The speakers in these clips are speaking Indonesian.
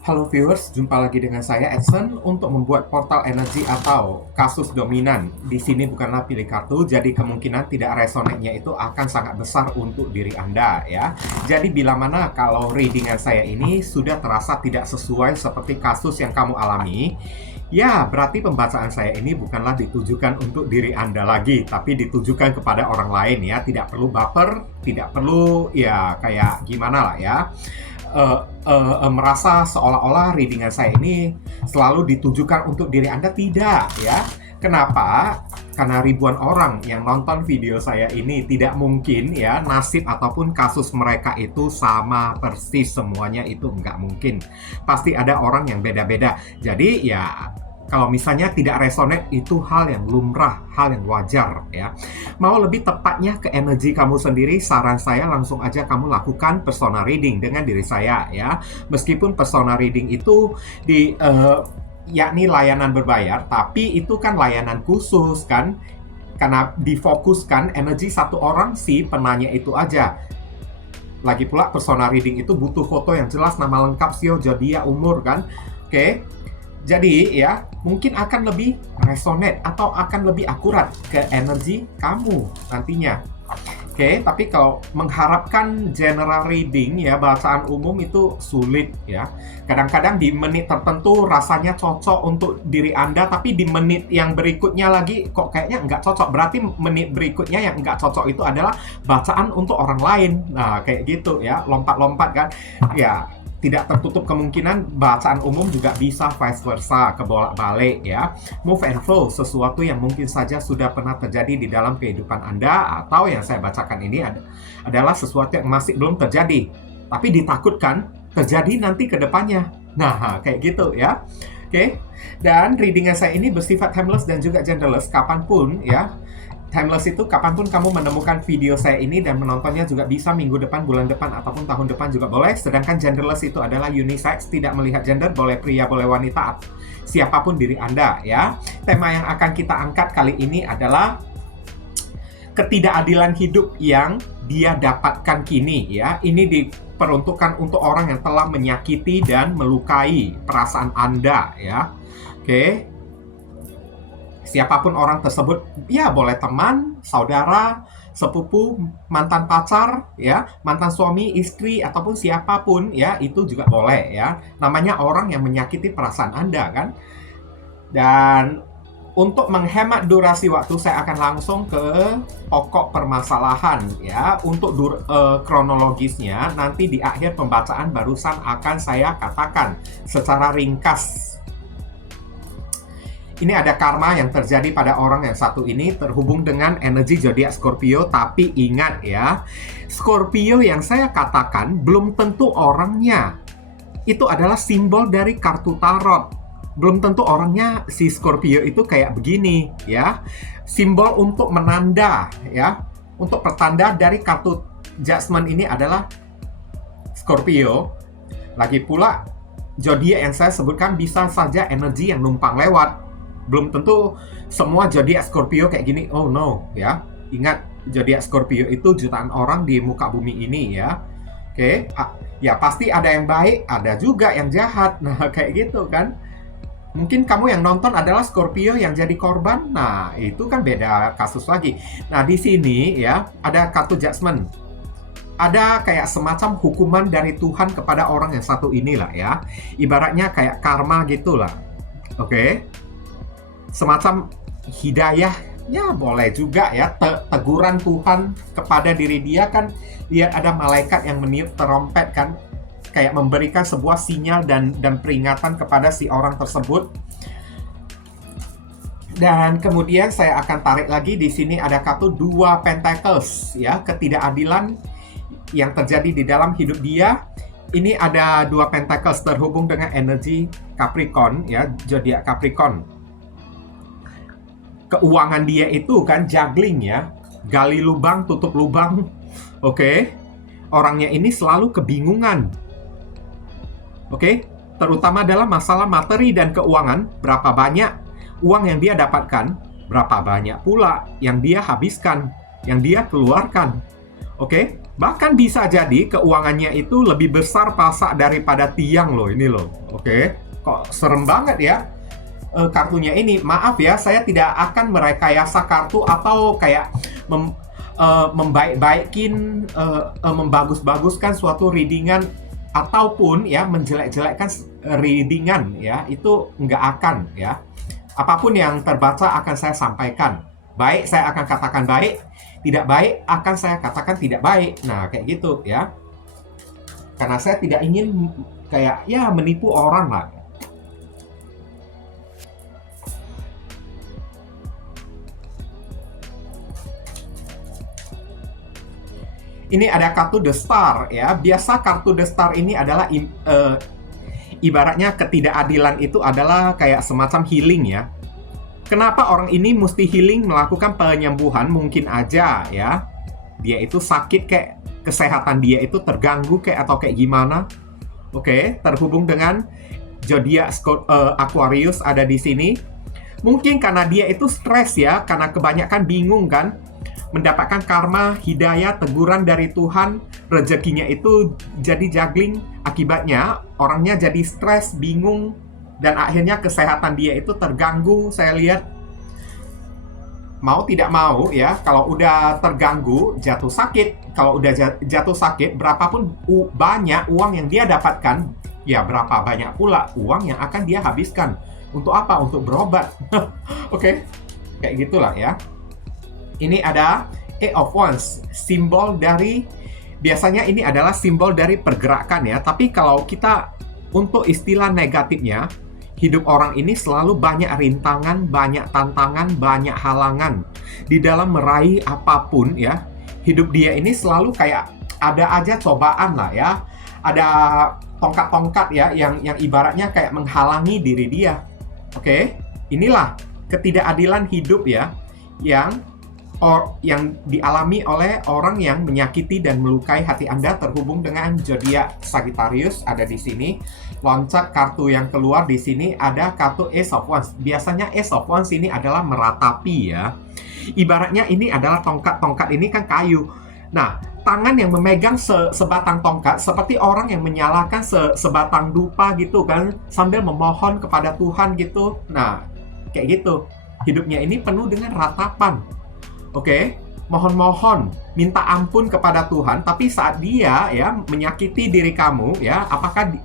Halo viewers, jumpa lagi dengan saya Edson untuk membuat portal energi atau kasus dominan. Di sini bukanlah pilih kartu, jadi kemungkinan tidak resonate-nya itu akan sangat besar untuk diri Anda ya. Jadi bila mana kalau readingan saya ini sudah terasa tidak sesuai seperti kasus yang kamu alami, ya berarti pembacaan saya ini bukanlah ditujukan untuk diri Anda lagi, tapi ditujukan kepada orang lain ya. Tidak perlu baper, tidak perlu ya kayak gimana lah ya. Merasa seolah-olah readingan saya ini selalu ditujukan untuk diri Anda, tidak ya. Kenapa? Karena ribuan orang yang nonton video saya ini tidak mungkin ya nasib ataupun kasus mereka itu sama persis semuanya, itu nggak mungkin. Pasti ada orang yang beda-beda. Jadi ya kalau misalnya tidak resonate itu hal yang lumrah, hal yang wajar ya. Mau lebih tepatnya ke energi kamu sendiri, saran saya langsung aja kamu lakukan personal reading dengan diri saya ya. Meskipun personal reading itu yakni layanan berbayar, tapi itu kan layanan khusus kan, karena difokuskan energi satu orang si penanya itu aja. Lagi pula personal reading itu butuh foto yang jelas, nama lengkap, sio, zodiak, umur kan. Oke. Jadi ya, mungkin akan lebih resonate atau akan lebih akurat ke energi kamu nantinya. Oke, tapi kalau mengharapkan general reading ya, bacaan umum itu sulit ya. Kadang-kadang di menit tertentu rasanya cocok untuk diri Anda, tapi di menit yang berikutnya lagi kok kayaknya nggak cocok. Berarti menit berikutnya yang nggak cocok itu adalah bacaan untuk orang lain. Nah, kayak gitu ya, lompat-lompat kan. Ya, tidak tertutup kemungkinan bacaan umum juga bisa vice versa, kebolak-balik ya. Move and flow, sesuatu yang mungkin saja sudah pernah terjadi di dalam kehidupan Anda, atau yang saya bacakan ini adalah sesuatu yang masih belum terjadi, tapi ditakutkan terjadi nanti ke depannya. Nah, kayak gitu ya. Oke. Dan readingan saya ini bersifat timeless dan juga genderless, kapanpun ya. Timeless itu kapanpun kamu menemukan video saya ini dan menontonnya juga bisa, minggu depan, bulan depan, ataupun tahun depan juga boleh. Sedangkan genderless itu adalah unisex, tidak melihat gender, boleh pria, boleh wanita, siapapun diri Anda ya. Tema yang akan kita angkat kali ini adalah ketidakadilan hidup yang dia dapatkan kini ya. Ini diperuntukkan untuk orang yang telah menyakiti dan melukai perasaan Anda ya. Oke. Siapapun orang tersebut, ya boleh teman, saudara, sepupu, mantan pacar, ya, mantan suami, istri, ataupun siapapun, ya, itu juga boleh, ya. Namanya orang yang menyakiti perasaan Anda, kan? Dan untuk menghemat durasi waktu, saya akan langsung ke pokok permasalahan, ya. Untuk kronologisnya, nanti di akhir pembacaan barusan akan saya katakan secara ringkas. Ini ada karma yang terjadi pada orang yang satu ini terhubung dengan energi zodiak Scorpio, tapi ingat ya, Scorpio yang saya katakan belum tentu orangnya. Itu adalah simbol dari kartu tarot. Belum tentu orangnya si Scorpio itu kayak begini ya. Simbol untuk menanda ya. Untuk pertanda dari kartu Judgment ini adalah Scorpio. Lagi pula zodiak yang saya sebutkan bisa saja energi yang numpang lewat. Belum tentu semua zodiak Scorpio kayak gini. Oh no, ya. Ingat, zodiak Scorpio itu jutaan orang di muka bumi ini ya. Oke, ya pasti ada yang baik, ada juga yang jahat. Nah, kayak gitu kan. Mungkin kamu yang nonton adalah Scorpio yang jadi korban. Nah, itu kan beda kasus lagi. Nah, di sini ya, ada kartu Judgment. Ada kayak semacam hukuman dari Tuhan kepada orang yang satu inilah ya. Ibaratnya kayak karma gitulah. Oke. Semacam hidayah, ya boleh juga ya, teguran Tuhan kepada diri dia kan. Lihat ada malaikat yang meniup terompet kan, kayak memberikan sebuah sinyal dan peringatan kepada si orang tersebut. Dan kemudian saya akan tarik lagi, di sini ada kartu dua Pentacles ya, ketidakadilan yang terjadi di dalam hidup dia. Ini ada dua Pentacles terhubung dengan energi Capricorn ya, zodiak Capricorn. Keuangan dia itu kan juggling ya, gali lubang, tutup lubang. Oke. Orangnya ini selalu kebingungan. Oke. Terutama dalam masalah materi dan keuangan. Berapa banyak uang yang dia dapatkan, berapa banyak pula yang dia habiskan, yang dia keluarkan. Oke, bahkan bisa jadi keuangannya itu lebih besar pasak daripada tiang loh ini loh. Oke, kok serem banget ya kartunya ini. Maaf ya, saya tidak akan merekayasa kartu atau kayak membaik-baikin, membagus-baguskan suatu readingan ataupun ya menjelek-jelekkan readingan ya, itu nggak akan ya. Apapun yang terbaca akan saya sampaikan. Baik, saya akan katakan baik. Tidak baik, akan saya katakan tidak baik. Nah, kayak gitu ya. Karena saya tidak ingin kayak ya menipu orang lah. Ini ada kartu The Star ya. Biasa kartu The Star ini adalah ibaratnya ketidakadilan itu adalah kayak semacam healing ya. Kenapa orang ini mesti healing, melakukan penyembuhan? Mungkin aja ya, dia itu sakit kayak kesehatan dia itu terganggu kayak atau kayak gimana. Oke, terhubung dengan zodiak Aquarius ada di sini. Mungkin karena dia itu stres ya, karena kebanyakan bingung kan, mendapatkan karma, hidayah, teguran dari Tuhan, rezekinya itu jadi juggling. Akibatnya orangnya jadi stres, bingung, dan akhirnya kesehatan dia itu terganggu. Saya lihat mau tidak mau ya, kalau udah terganggu jatuh sakit. Kalau udah jatuh sakit, berapapun banyak uang yang dia dapatkan, ya berapa banyak pula uang yang akan dia habiskan. Untuk apa? Untuk berobat. Oke, kayak gitulah ya. Ini ada Eight of Wands, simbol dari, biasanya ini adalah simbol dari pergerakan ya. Tapi kalau kita untuk istilah negatifnya, hidup orang ini selalu banyak rintangan, banyak tantangan, banyak halangan di dalam meraih apapun ya. Hidup dia ini selalu kayak ada aja cobaan lah ya. Ada tongkat-tongkat ya yang ibaratnya kayak menghalangi diri dia. Oke, inilah ketidakadilan hidup ya yang dialami oleh orang yang menyakiti dan melukai hati Anda, terhubung dengan zodiak Sagittarius ada di sini. Loncat kartu yang keluar di sini ada kartu Ace of Wands. Biasanya Ace of Wands ini adalah meratapi ya. Ibaratnya ini adalah tongkat ini kan kayu. Nah, tangan yang memegang sebatang tongkat seperti orang yang menyalakan sebatang dupa gitu kan, sambil memohon kepada Tuhan gitu. Nah, kayak gitu. Hidupnya ini penuh dengan ratapan. Oke, mohon-mohon, minta ampun kepada Tuhan, tapi saat dia ya menyakiti diri kamu ya, apakah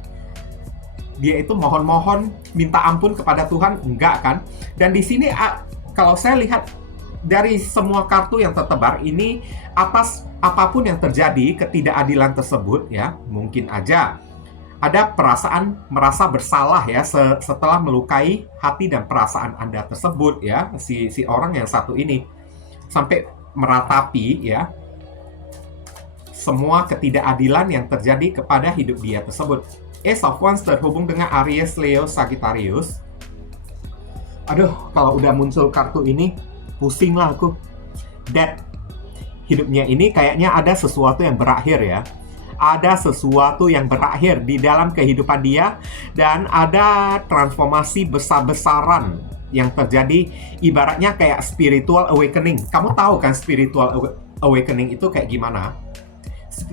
dia itu mohon-mohon minta ampun kepada Tuhan? Enggak kan? Dan di sini kalau saya lihat dari semua kartu yang tertebar ini, atas apapun yang terjadi, ketidakadilan tersebut ya, mungkin aja ada perasaan merasa bersalah ya setelah melukai hati dan perasaan Anda tersebut ya, si orang yang satu ini. Sampai meratapi ya semua ketidakadilan yang terjadi kepada hidup dia tersebut. Ace of Wands terhubung dengan Aries, Leo, Sagittarius. Aduh, kalau udah muncul kartu ini pusing lah aku. Death. Hidupnya ini kayaknya ada sesuatu yang berakhir ya. Ada sesuatu yang berakhir di dalam kehidupan dia, dan ada transformasi besar-besaran yang terjadi, ibaratnya kayak spiritual awakening. Kamu tahu kan spiritual awakening itu kayak gimana?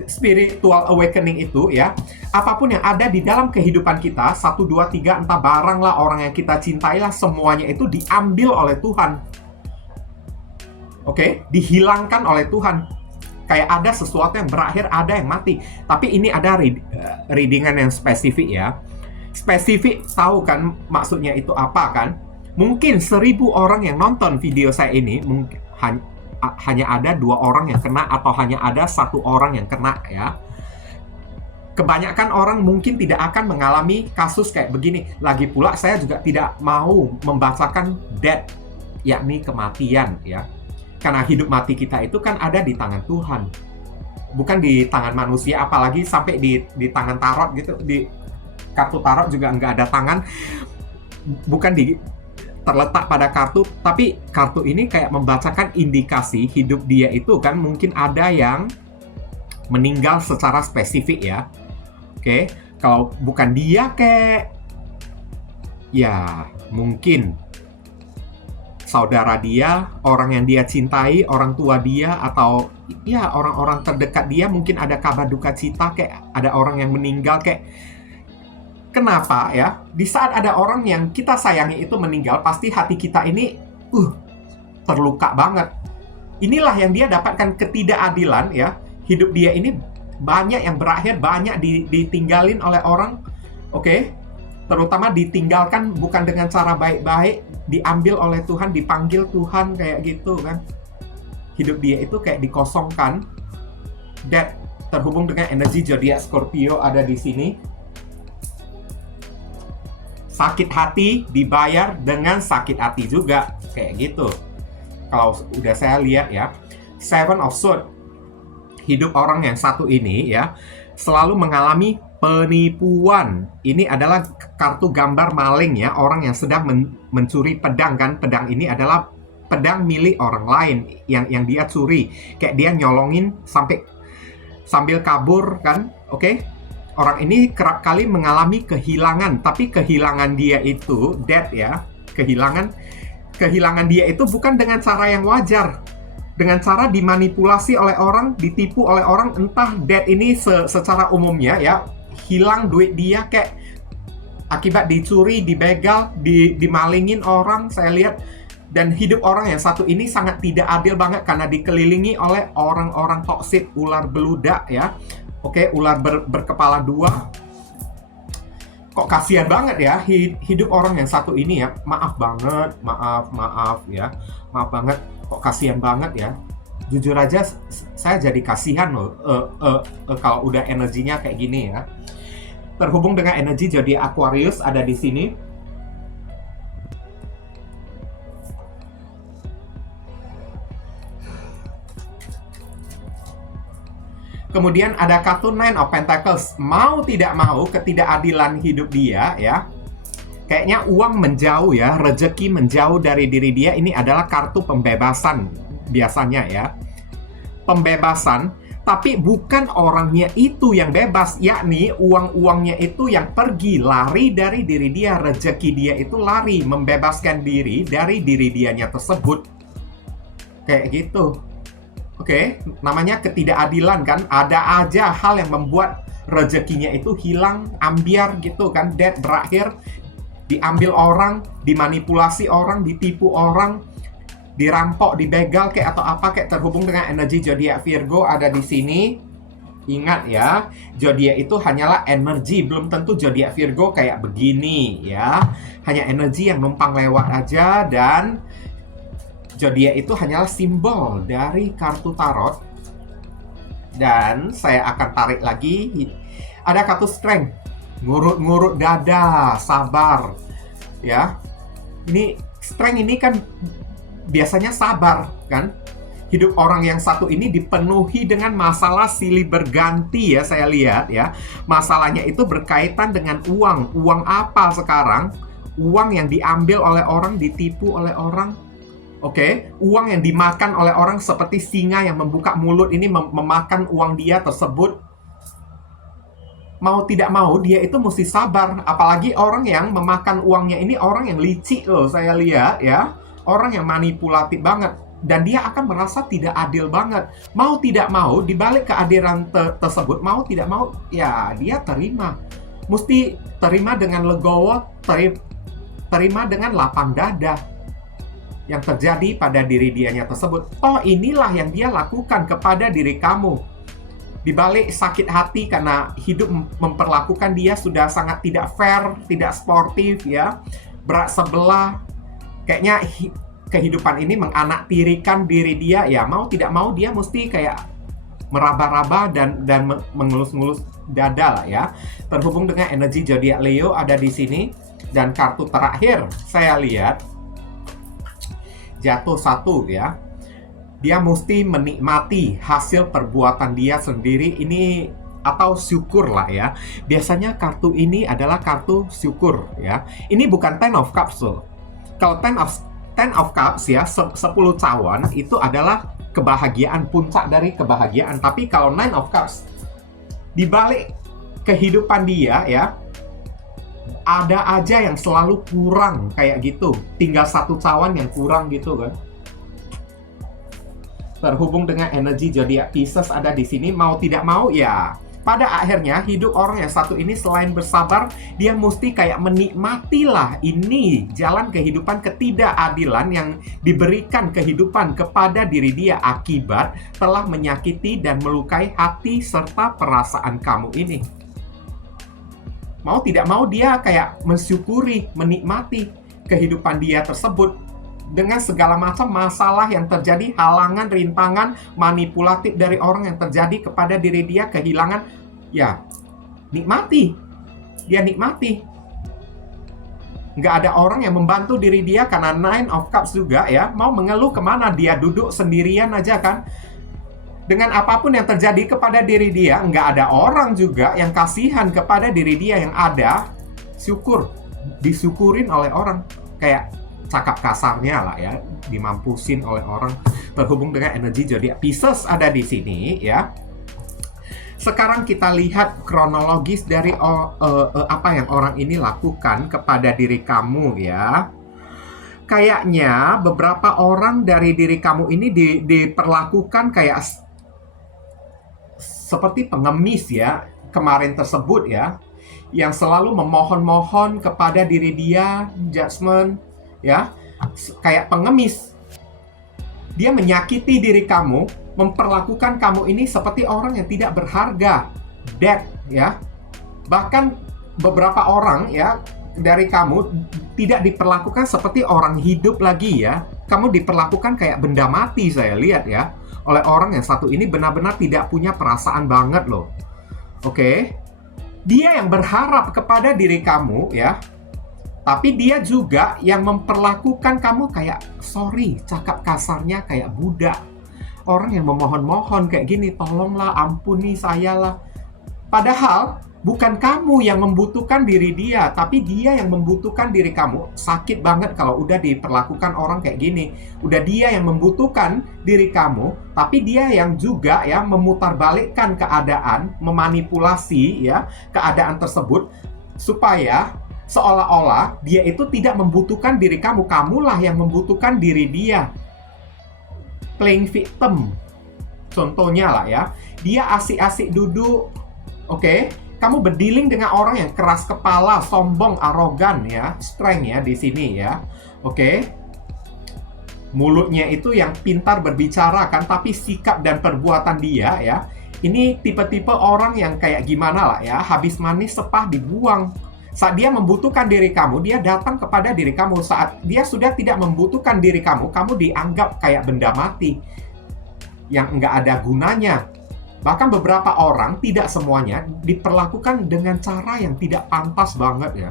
Spiritual awakening itu ya, apapun yang ada di dalam kehidupan kita, 1, 2, 3, entah barang lah, orang yang kita cintai lah, semuanya itu diambil oleh Tuhan. Oke, dihilangkan oleh Tuhan. Kayak ada sesuatu yang berakhir, ada yang mati. Tapi ini ada readingan yang spesifik ya. Spesifik, tahu kan maksudnya itu apa kan? Mungkin 1000 orang yang nonton video saya ini, mungkin hanya ada 2 orang yang kena, atau hanya ada 1 orang yang kena ya. Kebanyakan orang mungkin tidak akan mengalami kasus kayak begini. Lagi pula saya juga tidak mau membacakan death, yakni kematian ya. Karena hidup mati kita itu kan ada di tangan Tuhan, bukan di tangan manusia, apalagi sampai di tangan tarot gitu. Di kartu tarot juga nggak ada tangan, bukan terletak pada kartu, tapi kartu ini kayak membacakan indikasi hidup dia itu kan mungkin ada yang meninggal secara spesifik ya. Oke, kalau bukan dia kayak ya mungkin saudara dia, orang yang dia cintai, orang tua dia, atau ya orang-orang terdekat dia mungkin ada kabar duka cita, kayak ada orang yang meninggal, kayak kenapa ya? Di saat ada orang yang kita sayangi itu meninggal, pasti hati kita ini terluka banget. Inilah yang dia dapatkan ketidakadilan ya. Hidup dia ini banyak yang berakhir, banyak ditinggalin oleh orang. Oke? Terutama ditinggalkan bukan dengan cara baik-baik, diambil oleh Tuhan, dipanggil Tuhan kayak gitu kan. Hidup dia itu kayak dikosongkan. That terhubung dengan energi zodiak Scorpio ada di sini. Sakit hati dibayar dengan sakit hati juga, kayak gitu. Kalau udah saya lihat ya, Seven of Swords, hidup orang yang satu ini ya, selalu mengalami penipuan. Ini adalah kartu gambar maling ya, orang yang sedang mencuri pedang kan. Pedang ini adalah pedang milik orang lain yang dia curi. Kayak dia nyolongin sambil kabur kan. Oke? Orang ini kerap kali mengalami kehilangan, tapi kehilangan dia itu death ya. Kehilangan dia itu bukan dengan cara yang wajar. Dengan cara dimanipulasi oleh orang, ditipu oleh orang, entah death ini secara umumnya ya, hilang duit dia kayak akibat dicuri, dibegal, dimalingin orang, saya lihat. Dan hidup orang yang satu ini sangat tidak adil banget karena dikelilingi oleh orang-orang toksik, ular beludak ya. Oke, ular berkepala dua. Kok kasihan banget ya hidup orang yang satu ini ya. Maaf banget, maaf ya. Maaf banget, kok kasihan banget ya. Jujur aja saya jadi kasihan loh kalau udah energinya kayak gini ya. Terhubung dengan energi zodiak Aquarius ada di sini. Kemudian ada kartu Nine of Pentacles. Mau tidak mau ketidakadilan hidup dia ya. Kayaknya uang menjauh ya, rezeki menjauh dari diri dia. Ini adalah kartu pembebasan biasanya ya. Pembebasan, tapi bukan orangnya itu yang bebas, yakni uang-uangnya itu yang pergi, lari dari diri dia. Rezeki dia itu lari, membebaskan diri dari diri dianya tersebut. Kayak gitu. Oke, namanya ketidakadilan kan. Ada aja hal yang membuat rezekinya itu hilang, ambiar gitu kan. Death berakhir, diambil orang, dimanipulasi orang, ditipu orang, dirampok, dibegal kayak atau apa kayak. Terhubung dengan energi zodiak Virgo ada di sini. Ingat ya, zodiak itu hanyalah energi, belum tentu zodiak Virgo kayak begini ya. Hanya energi yang numpang lewat aja, dan zodiak itu hanyalah simbol dari kartu tarot. Dan saya akan tarik lagi. Ada kartu Strength. Ngurut-ngurut dada, sabar. Ya. Ini Strength ini kan biasanya sabar kan. Hidup orang yang satu ini dipenuhi dengan masalah silih berganti ya, saya lihat ya. Masalahnya itu berkaitan dengan uang. Uang apa sekarang? Uang yang diambil oleh orang, ditipu oleh orang. Oke, uang yang dimakan oleh orang seperti singa yang membuka mulut ini memakan uang dia tersebut. Mau tidak mau dia itu mesti sabar. Apalagi orang yang memakan uangnya ini orang yang licik loh, saya lihat ya. Orang yang manipulatif banget. Dan dia akan merasa tidak adil banget. Mau tidak mau, dibalik keadilan tersebut, mau tidak mau, ya dia terima. Mesti terima dengan legowo, terima dengan lapang dada yang terjadi pada diri dianya tersebut. Toh inilah yang dia lakukan kepada diri kamu. Di balik sakit hati karena hidup memperlakukan dia sudah sangat tidak fair, tidak sportif ya, berat sebelah. Kayaknya kehidupan ini menganaktirikan diri dia ya. Mau tidak mau dia mesti kayak meraba-raba dan mengelus-ngelus dada lah ya. Terhubung dengan energi zodiak Leo ada di sini. Dan kartu terakhir saya lihat jatuh satu ya. Dia mesti menikmati hasil perbuatan dia sendiri ini, atau syukur lah ya. Biasanya kartu ini adalah kartu syukur ya. Ini bukan Ten of Cups loh. Kalau Ten of Cups ya, 10 cawan itu adalah kebahagiaan, puncak dari kebahagiaan. Tapi kalau Nine of Cups, di balik kehidupan dia ya, ada aja yang selalu kurang kayak gitu. Tinggal satu cawan yang kurang gitu kan. Terhubung dengan energi zodiak Pisces ada di sini, mau tidak mau ya. Pada akhirnya hidup orang yang satu ini selain bersabar, dia mesti kayak menikmatilah ini jalan kehidupan ketidakadilan yang diberikan kehidupan kepada diri dia akibat telah menyakiti dan melukai hati serta perasaan kamu ini. Mau tidak mau dia kayak mensyukuri, menikmati kehidupan dia tersebut dengan segala macam masalah yang terjadi, halangan, rintangan, manipulatif dari orang yang terjadi kepada diri dia, kehilangan, ya nikmati. Dia nikmati. Nggak ada orang yang membantu diri dia karena Nine of Cups juga ya. Mau mengeluh kemana? Dia duduk sendirian aja kan. Dengan apapun yang terjadi kepada diri dia, nggak ada orang juga yang kasihan kepada diri dia yang ada. Syukur, disyukurin oleh orang. Kayak cakap kasarnya lah ya, dimampusin oleh orang. Terhubung dengan energi zodiak Pisces ada di sini ya. Sekarang kita lihat kronologis dari apa yang orang ini lakukan kepada diri kamu ya. Kayaknya beberapa orang dari diri kamu ini diperlakukan kayak seperti pengemis ya, kemarin tersebut ya, yang selalu memohon-mohon kepada diri dia, judgment ya, kayak pengemis. Dia menyakiti diri kamu, memperlakukan kamu ini seperti orang yang tidak berharga, dead ya. Bahkan beberapa orang ya dari kamu tidak diperlakukan seperti orang hidup lagi ya. Kamu diperlakukan kayak benda mati, saya lihat ya, oleh orang yang satu ini benar-benar tidak punya perasaan banget loh. Oke. Dia yang berharap kepada diri kamu ya. Tapi dia juga yang memperlakukan kamu kayak sorry, cakap kasarnya kayak budak. Orang yang memohon-mohon kayak gini, tolonglah, ampuni saya lah. Padahal bukan kamu yang membutuhkan diri dia, tapi dia yang membutuhkan diri kamu. Sakit banget kalau udah diperlakukan orang kayak gini. Udah dia yang membutuhkan diri kamu, tapi dia yang juga ya memutarbalikkan keadaan, memanipulasi ya keadaan tersebut supaya seolah-olah dia itu tidak membutuhkan diri kamu. Kamulah yang membutuhkan diri dia. Playing victim. Contohnya lah ya. Dia asik-asik duduk. Oke. Kamu berdealing dengan orang yang keras kepala, sombong, arogan ya. Strength ya di sini ya. Oke. Mulutnya itu yang pintar berbicara kan. Tapi sikap dan perbuatan dia ya. Ini tipe-tipe orang yang kayak gimana lah ya. Habis manis sepah dibuang. Saat dia membutuhkan diri kamu, dia datang kepada diri kamu. Saat dia sudah tidak membutuhkan diri kamu, kamu dianggap kayak benda mati yang nggak ada gunanya. Bahkan beberapa orang, tidak semuanya, diperlakukan dengan cara yang tidak pantas banget ya.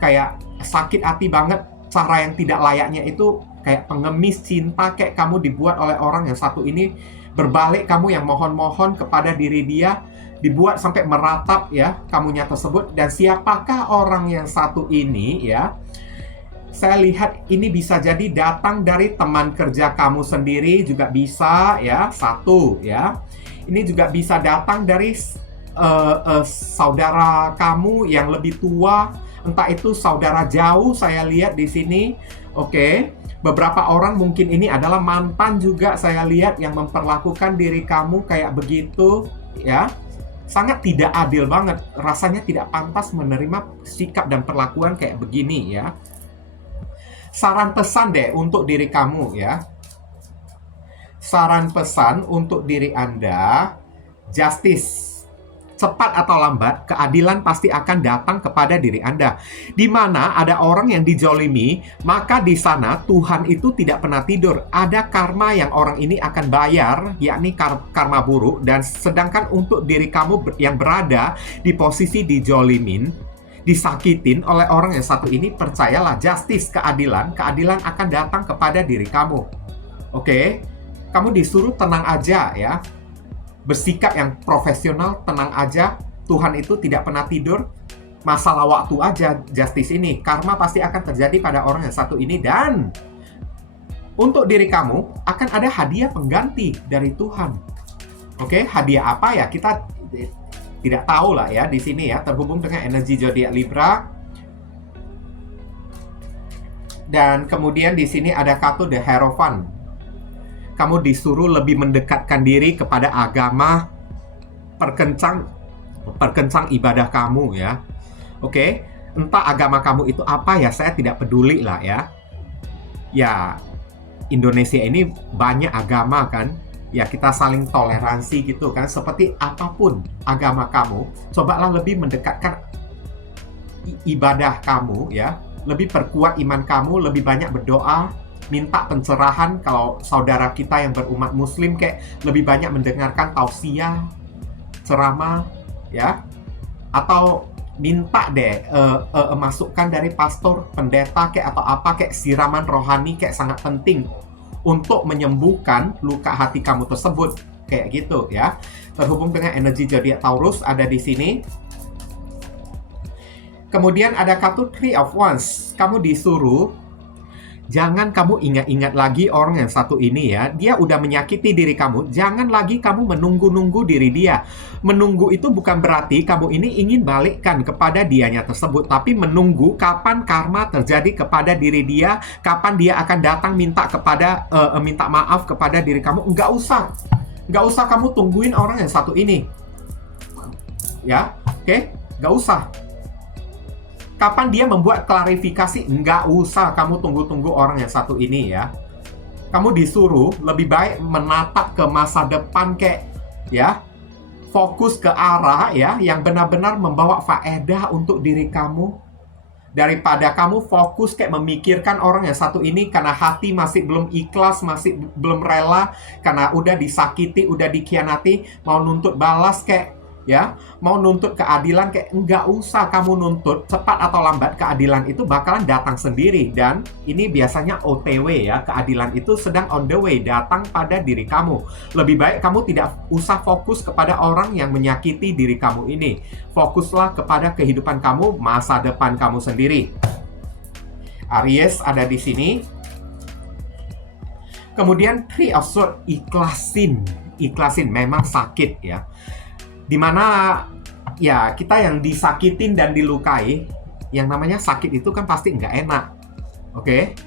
Kayak sakit hati banget, cara yang tidak layaknya itu kayak pengemis cinta, kayak kamu dibuat oleh orang yang satu ini. Berbalik kamu yang mohon-mohon kepada diri dia, dibuat sampai meratap ya kamunya tersebut. Dan siapakah orang yang satu ini ya? Saya lihat ini bisa jadi datang dari teman kerja kamu sendiri juga bisa ya, satu ya. Ini juga bisa datang dari saudara kamu yang lebih tua, entah itu saudara jauh saya lihat di sini. Oke. Beberapa orang mungkin ini adalah mantan juga saya lihat yang memperlakukan diri kamu kayak begitu ya. Sangat tidak adil banget. Rasanya tidak pantas menerima sikap dan perlakuan kayak begini ya. Saran pesan deh untuk diri kamu ya. Saran pesan untuk diri Anda, justice. Cepat atau lambat, keadilan pasti akan datang kepada diri Anda. Di mana ada orang yang dijolimi, maka di sana Tuhan itu tidak pernah tidur. Ada karma yang orang ini akan bayar, yakni karma buruk. Dan sedangkan untuk diri kamu yang berada di posisi dijolimin, disakitin oleh orang yang satu ini, percayalah, justice, keadilan akan datang kepada diri kamu. Oke? Kamu disuruh tenang aja ya. Bersikap yang profesional, tenang aja. Tuhan itu tidak pernah tidur. Masalah waktu aja justice ini. Karma pasti akan terjadi pada orang yang satu ini. Dan untuk diri kamu akan ada hadiah pengganti dari Tuhan. Oke, hadiah apa ya? Kita tidak tahu lah ya di sini ya. Terhubung dengan energi zodiak Libra. Dan kemudian di sini ada kartu The Hierophant. Kamu disuruh lebih mendekatkan diri kepada agama, perkencang ibadah kamu ya. Oke, entah agama kamu itu apa ya, saya tidak peduli lah ya. Ya, Indonesia ini banyak agama kan. Ya, kita saling toleransi gitu kan. Seperti apapun agama kamu, cobalah lebih mendekatkan ibadah kamu ya. Lebih perkuat iman kamu, lebih banyak berdoa, minta pencerahan. Kalau saudara kita yang berumat muslim kayak lebih banyak mendengarkan tausiah, ceramah ya. Atau minta deh masukan dari pastor, pendeta kayak atau apa kayak siraman rohani kayak sangat penting untuk menyembuhkan luka hati kamu tersebut kayak gitu ya. Terhubung dengan energi zodiak Taurus ada di sini. Kemudian ada kartu Three of Wands. Kamu disuruh jangan kamu ingat-ingat lagi orang yang satu ini ya. Dia udah menyakiti diri kamu. Jangan lagi kamu menunggu-nunggu diri dia. Menunggu itu bukan berarti kamu ini ingin balikkan kepada dianya tersebut. Tapi menunggu kapan karma terjadi kepada diri dia. Kapan dia akan datang minta maaf kepada diri kamu. Nggak usah. Nggak usah kamu tungguin orang yang satu ini. Ya, oke? Nggak usah. Kapan dia membuat klarifikasi, nggak usah kamu tunggu-tunggu orang yang satu ini ya. Kamu disuruh lebih baik menatap ke masa depan kayak ya. Fokus ke arah ya yang benar-benar membawa faedah untuk diri kamu. Daripada kamu fokus kayak memikirkan orang yang satu ini karena hati masih belum ikhlas, masih belum rela, karena udah disakiti, udah dikhianati, mau nuntut balas kayak ya, mau nuntut keadilan kayak nggak usah kamu nuntut, cepat atau lambat keadilan itu bakalan datang sendiri. Dan ini biasanya OTW ya, keadilan itu sedang on the way, datang pada diri kamu. Lebih baik kamu tidak usah fokus kepada orang yang menyakiti diri kamu ini. Fokuslah kepada kehidupan kamu, masa depan kamu sendiri. Aries ada di sini. Kemudian Three of Swords, ikhlasin memang sakit ya. Dimana ya kita yang disakitin dan dilukai, yang namanya sakit itu kan pasti nggak enak. Oke?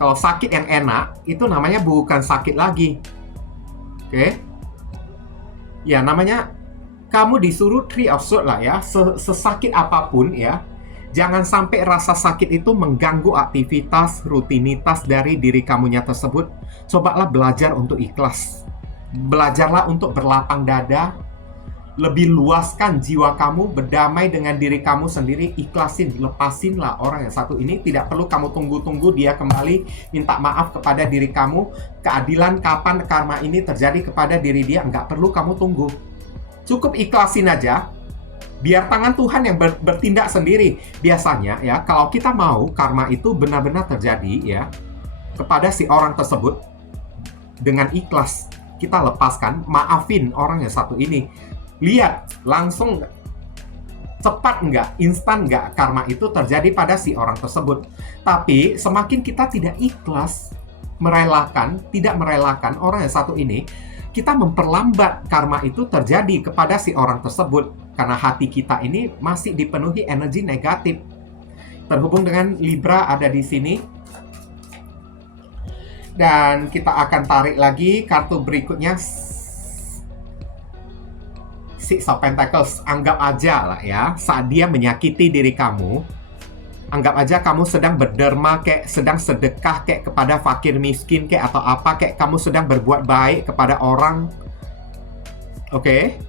Kalau sakit yang enak, itu namanya bukan sakit lagi. Oke? Ya namanya kamu disuruh Three of Swords lah ya, sesakit apapun ya. Jangan sampai rasa sakit itu mengganggu aktivitas, rutinitas dari diri kamunya tersebut. Cobalah belajar untuk ikhlas. Belajarlah untuk berlapang dada, lebih luaskan jiwa kamu, berdamai dengan diri kamu sendiri, ikhlasin, lepasinlah orang yang satu ini. Tidak perlu kamu tunggu-tunggu dia kembali minta maaf kepada diri kamu. Keadilan kapan karma ini terjadi kepada diri dia, nggak perlu kamu tunggu. Cukup ikhlasin aja, biar tangan Tuhan yang bertindak sendiri. Biasanya ya, kalau kita mau karma itu benar-benar terjadi ya kepada si orang tersebut, dengan ikhlas kita lepaskan, maafin orang yang satu ini. Lihat, langsung cepat nggak, instan nggak karma itu terjadi pada si orang tersebut. Tapi semakin kita tidak ikhlas, tidak merelakan orang yang satu ini, kita memperlambat karma itu terjadi kepada si orang tersebut. Karena hati kita ini masih dipenuhi energi negatif. Terhubung dengan Libra ada di sini. Dan kita akan tarik lagi kartu berikutnya, Six of Pentacles. Anggap aja lah ya, saat dia menyakiti diri kamu, anggap aja kamu sedang berderma kayak sedang sedekah kayak kepada fakir miskin kayak atau apa, kayak kamu sedang berbuat baik kepada orang. Oke?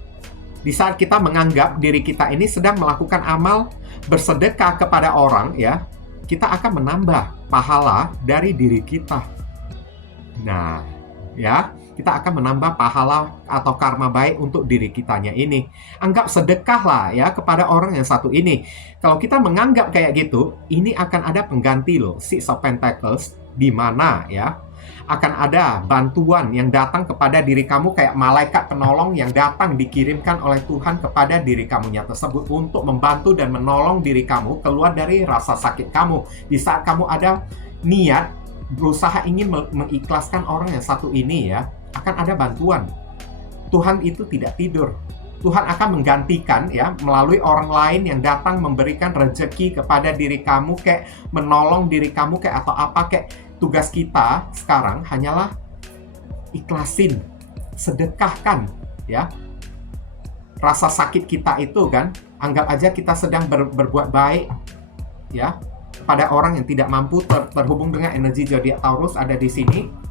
Di saat kita menganggap diri kita ini sedang melakukan amal bersedekah kepada orang ya, kita akan menambah pahala dari diri kita. Nah, ya, kita akan menambah pahala atau karma baik untuk diri kitanya ini. Anggap sedekahlah ya kepada orang yang satu ini. Kalau kita menganggap kayak gitu, ini akan ada pengganti loh, Six of Pentacles, di mana ya akan ada bantuan yang datang kepada diri kamu kayak malaikat penolong yang datang dikirimkan oleh Tuhan kepada diri kamunya tersebut untuk membantu dan menolong diri kamu keluar dari rasa sakit kamu. Di saat kamu ada niat berusaha ingin mengikhlaskan orang yang satu ini ya, akan ada bantuan. Tuhan itu tidak tidur. Tuhan akan menggantikan ya melalui orang lain yang datang memberikan rezeki kepada diri kamu, kayak menolong diri kamu kayak atau apa kayak. Tugas kita sekarang hanyalah ikhlasin, sedekahkan ya rasa sakit kita itu kan. Anggap aja kita sedang berbuat baik ya pada orang yang tidak mampu, terhubung dengan energi zodiak Taurus ada di sini.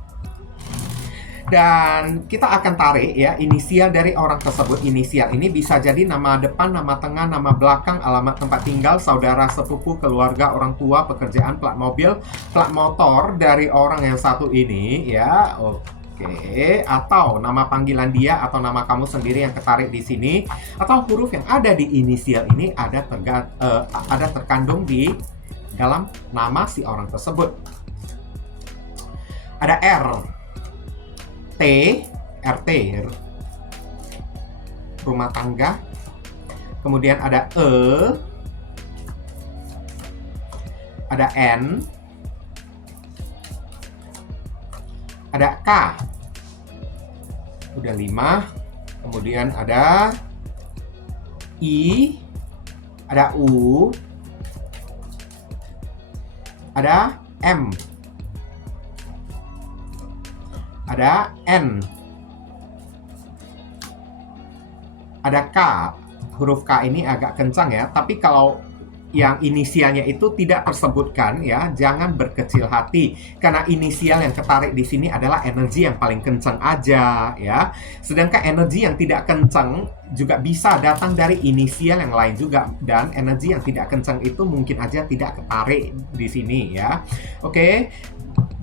Dan kita akan tarik ya inisial dari orang tersebut. Inisial ini bisa jadi nama depan, nama tengah, nama belakang, alamat tempat tinggal, saudara, sepupu, keluarga, orang tua, pekerjaan, plat mobil, plat motor dari orang yang satu ini ya. Oke, atau nama panggilan dia atau nama kamu sendiri yang ketarik di sini, atau huruf yang ada di inisial ini ada terkandung di dalam nama si orang tersebut. Ada R, T, RT, rumah tangga. Kemudian ada E, ada N, ada K, udah 5. Kemudian ada I, ada U, ada M, ada N, ada K. Huruf K ini agak kencang ya, tapi kalau yang inisialnya itu tidak tersebutkan ya, jangan berkecil hati karena inisial yang ketarik di sini adalah energi yang paling kencang aja ya. Sedangkan energi yang tidak kencang juga bisa datang dari inisial yang lain juga, dan energi yang tidak kencang itu mungkin aja tidak ketarik di sini ya. Oke.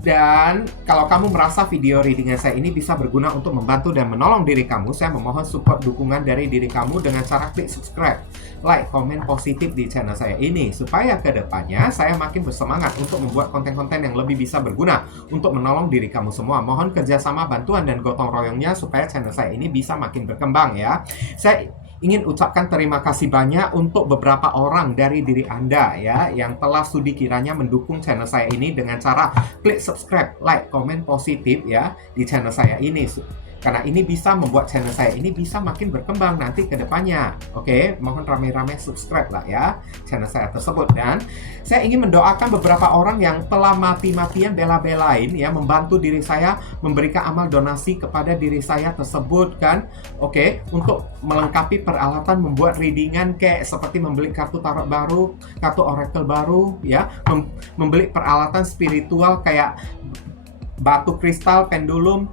Dan kalau kamu merasa video readingan saya ini bisa berguna untuk membantu dan menolong diri kamu, saya memohon support dukungan dari diri kamu dengan cara klik subscribe, like, komen positif di channel saya ini, supaya kedepannya saya makin bersemangat untuk membuat konten-konten yang lebih bisa berguna untuk menolong diri kamu semua. Mohon kerjasama, bantuan, dan gotong royongnya supaya channel saya ini bisa makin berkembang ya. Saya ingin ucapkan terima kasih banyak untuk beberapa orang dari diri Anda ya yang telah sudi kiranya mendukung channel saya ini dengan cara klik subscribe, like, komen positif ya di channel saya ini. Karena ini bisa membuat channel saya ini bisa makin berkembang nanti ke depannya. Oke, mohon rame-rame subscribe lah ya channel saya tersebut. Dan saya ingin mendoakan beberapa orang yang telah mati-matian bela-belain ya membantu diri saya, memberikan amal donasi kepada diri saya tersebut kan. Oke, untuk melengkapi peralatan membuat readingan kayak seperti membeli kartu tarot baru, kartu oracle baru ya, membeli peralatan spiritual kayak batu kristal, pendulum,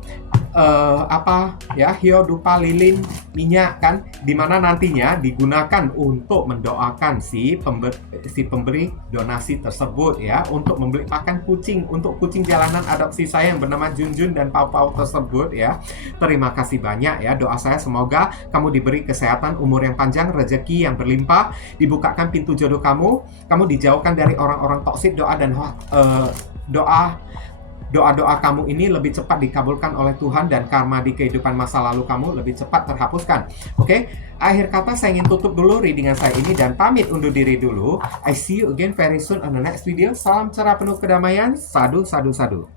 hio, dupa, lilin, minyak kan, dimana nantinya digunakan untuk mendoakan si pemberi donasi tersebut ya, untuk membeli pakan kucing untuk kucing jalanan adopsi saya yang bernama Junjun dan Pau-Pau tersebut ya. Terima kasih banyak ya, doa saya semoga kamu diberi kesehatan, umur yang panjang, rezeki yang berlimpah, dibukakan pintu jodoh kamu dijauhkan dari orang-orang toksik, doa-doa kamu ini lebih cepat dikabulkan oleh Tuhan, dan karma di kehidupan masa lalu kamu lebih cepat terhapuskan. Oke, akhir kata saya ingin tutup dulu readingan saya ini dan pamit undur diri dulu. I see you again very soon on the next video. Salam cerah penuh kedamaian. Sadu, sadu, sadu.